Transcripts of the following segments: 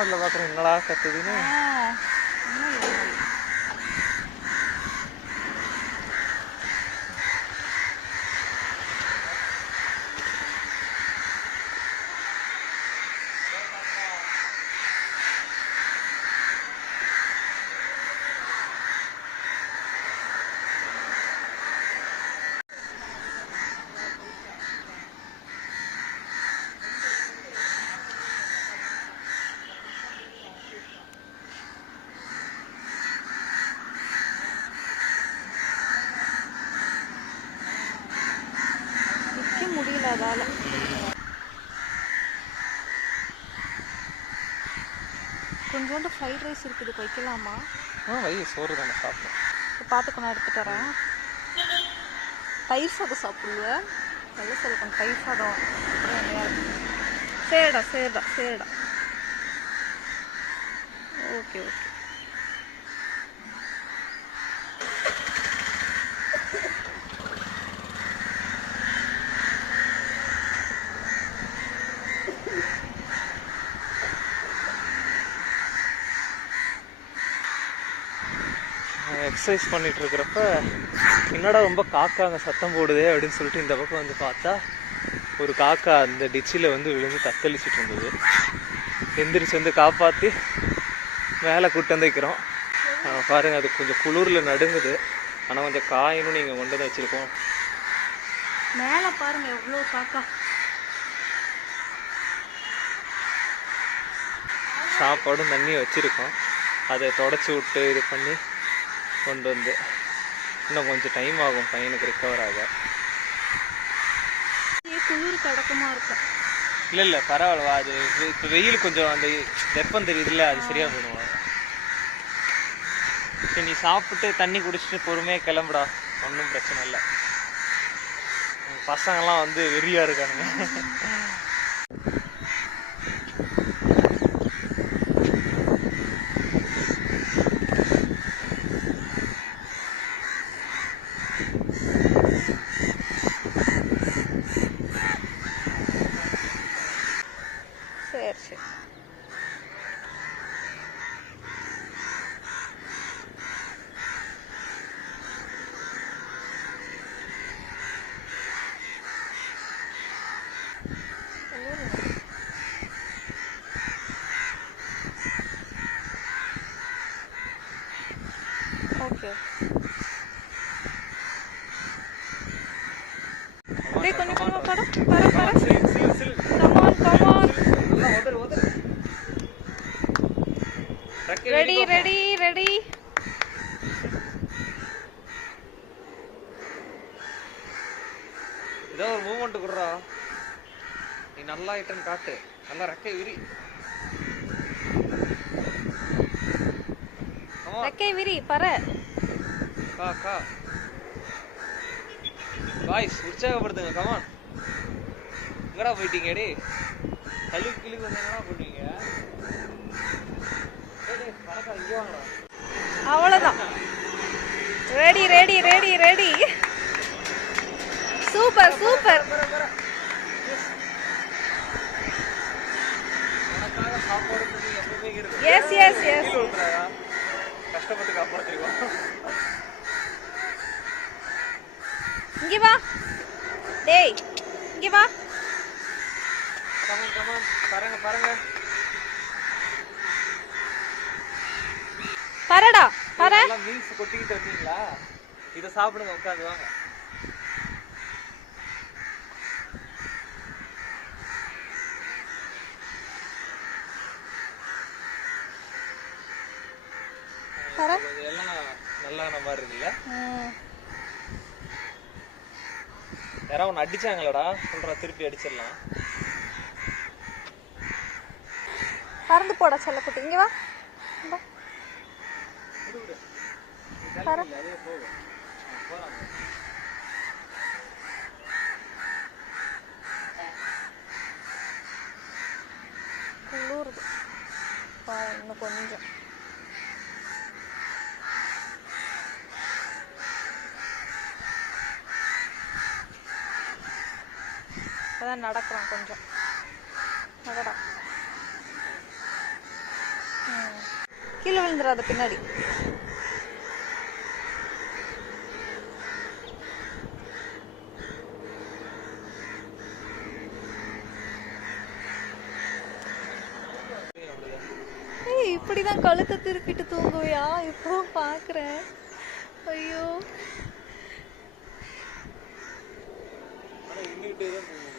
மாடல பாக்குறேன் என்னடா கத்துதுன்னு. முடியல அதால. கொஞ்சோண்டு ஃப்ரைட் ரைஸ் இருக்குது, வைக்கலாமா? வை, சோறு தானே சாப்பிடும். பார்த்துக்க நான் எடுத்துட்டு வரேன். தயிர் சாதம் சாப்பிடுவேன். நல்ல சொல்லுங்க, தயிர் சாதம். சரிடா சரிடா சரிடா. Okay okay. எக்ஸசைஸ் பண்ணிட்டு இருக்கிறப்ப என்னடா ரொம்ப காக்கா அங்கே சத்தம் போடுதே அப்படின்னு சொல்லிட்டு இந்த பக்கம் வந்து பார்த்தா ஒரு காக்கா அந்த டிச்சில் வந்து விழுந்து தத்தளிச்சுட்டு இருந்தது. எந்திரிச்சு வந்து காப்பாற்றி மேலே கூட்டு வந்து வைக்கிறோம். பாருங்க, அது கொஞ்சம் குளிரில் நடுங்குது. ஆனால் கொஞ்சம் காயினும் நீங்கள் கொண்டு வந்து வச்சுருக்கோம். மேலே பாருங்க எவ்வளோ காக்கா. சாப்பாடும் தண்ணியும் வச்சுருக்கோம். அதை தொடச்சி விட்டு இது பண்ணி கொண்டு வந்து இன்னும் கொஞ்சம் டைம் ஆகும் பையனுக்கு ரிக்கவர் ஆக. குளிர் கடக்கமா இருக்கும். இல்லை பரவாயில்லவா, அது இப்போ வெயில் கொஞ்சம் அந்த வெப்பம் தெரியுதுல்ல, அது சரியா போடுவாங்க. சரி, நீ சாப்பிட்டு தண்ணி குடிச்சிட்டு பொறுமையாக கிளம்புடா, ஒன்றும் பிரச்சனை இல்லை. பசங்கள்லாம் வந்து வெறியா இருக்கானுங்க. சரி. ஓகே. அப்படியே கொஞ்சம் கொஞ்சமா பட பர பர. கமான். Ready ready ready. ஏதோ ஒரு மூமெண்ட் கொடுறா. நீ நல்லா ஐட்டம் காட்டு, நல்லா ரெக்கை விரி. ரெக்கை விரி பர. கா வாய்ஸ் உற்சாகப்படுத்துங்க. கமான். எங்கடா போயிட்டீங்க? டே கழுவி கிழி வந்து என்னடா பண்ணுவீங்க? அவ்வளோதான். Ready ready ready ready. Super super. Yes yes yes. கஷ்டப்பட்டு காப்பாற்றிடுவோம். இங்க வா டேய், இங்க வா. கமான் பாருங்க. பரடா பர. எல்லாம் மீல்ஸ் கொட்டிக்கிட்டு இருக்கீங்களா? இதை சாப்பிடுங்க, உட்காந்து வாங்க. எல்லாம் நல்லா மாதிரி இருக்குல்ல? யாராவது ஒன்று அடிச்சாங்களடா சொல்றா, திருப்பி அடிச்சிடலாம். பறந்து போடா செல்லக்குட்டி, இங்க வா. குளிருது இன்னும் கொஞ்சம். அதான் நடக்கிறான் கொஞ்சம். நடடா. கீழே விழுந்துடாத பின்னாடி. ஏய், இப்படிதான் கழுத்தை திருப்பிட்டு தூங்குவியா? இப்போ பாக்குறேன். ஐயோ.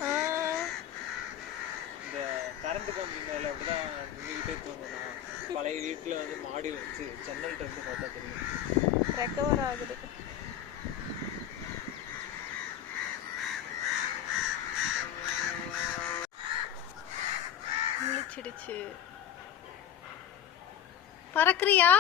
ஆ. இந்த கரண்ட் கம்பி மேல அப்படிதான் நின்றுகிட்டே தூங்கணும். பழைய வீட்டுல வந்து மாடி வச்சு ஜன்னல்கிட்ட இருந்து பார்த்தா தெரியும். ரெக்கவர் ஆகுது. முழிச்சிடுச்சு. பறக்குறியா?